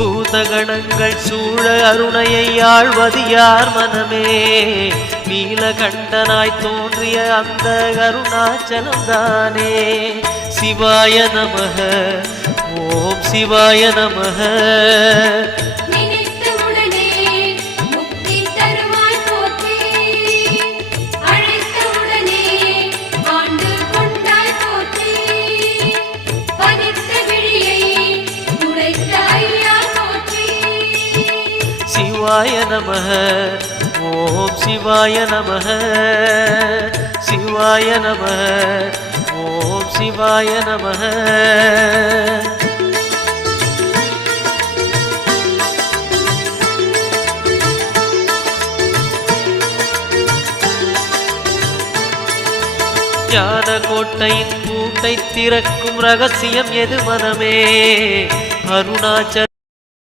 பூதகணங்கள் சூழ அருணையை ஆழ்வது யார் மனமே நீலகண்டனாய் தோன்றிய அந்த அருணாச்சலம்தானே சிவாய நமக ஓம் சிவாய நமக சிவாய நமக ஓம் சிவாய நமக சிவாய நமக ஓம் சிவாய நமக ஞான கோட்டையின் பூட்டை திறக்கும் ரகசியம் எது மனமே அருணாச்சல